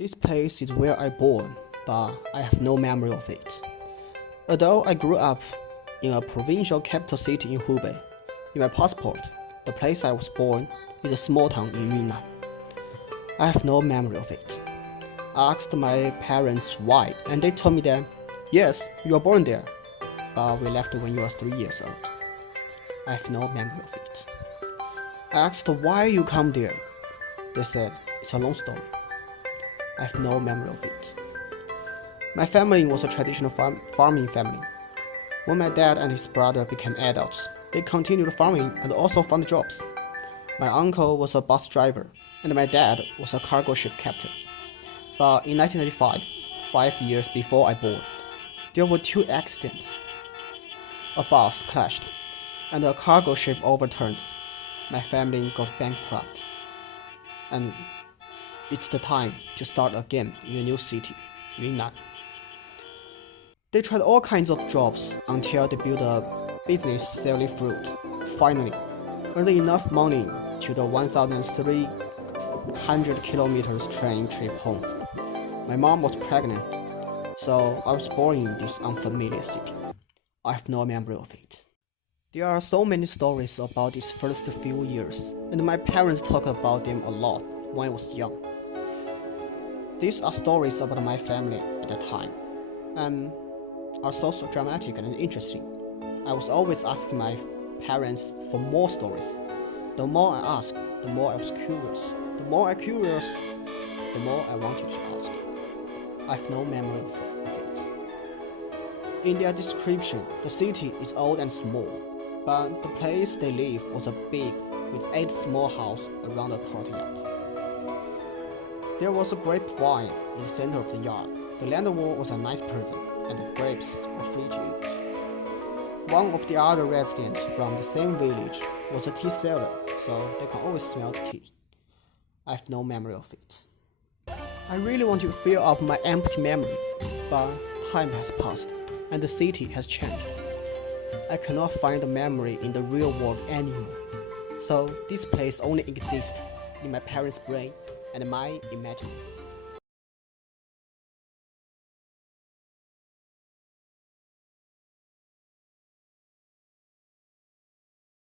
This place is where I born, but I have no memory of it. Although I grew up in a provincial capital city in Hubei, in my passport, the place I was born is a small town in Yunnan. I have no memory of it. I asked my parents why, and they told me that, yes, you were born there, but we left when you were 3 years old. I have no memory of it. I asked why you come there. They said, it's a long story. I have no memory of it. My family was a traditional farming family. When my dad and his brother became adults, they continued farming and also found jobs. My uncle was a bus driver, and my dad was a cargo ship captain. But in 1995, 5 years before I born, there were 2 accidents. A bus crashed, and a cargo ship overturned. My family got bankrupt, and it's the time to start again in a new city, Yunnan. They tried all kinds of jobs until they built a business selling fruit. Finally, earning enough money to the 1,300 kilometers train trip home. My mom was pregnant, so I was born in this unfamiliar city. I have no memory of it. There are so many stories about these first few years, and my parents talk about them a lot when I was young. These are stories about my family at the time, and are so dramatic and interesting. I was always asking my parents for more stories. The more I asked, the more I was curious. The more I curious, the more I wanted to ask. I have no memory of it. In their description, the city is old and small, but the place they live was a big, with 8 small houses around a courtyard. There was a grapevine in the center of the yard. The landlord was a nice person, and the grapes were free to eat. One of the other residents from the same village was a tea seller, so they can always smell the tea. I have no memory of it. I really want to fill up my empty memory, but time has passed, and the city has changed. I cannot find the memory in the real world anymore. So this place only exists in my parents' brain and my imagination.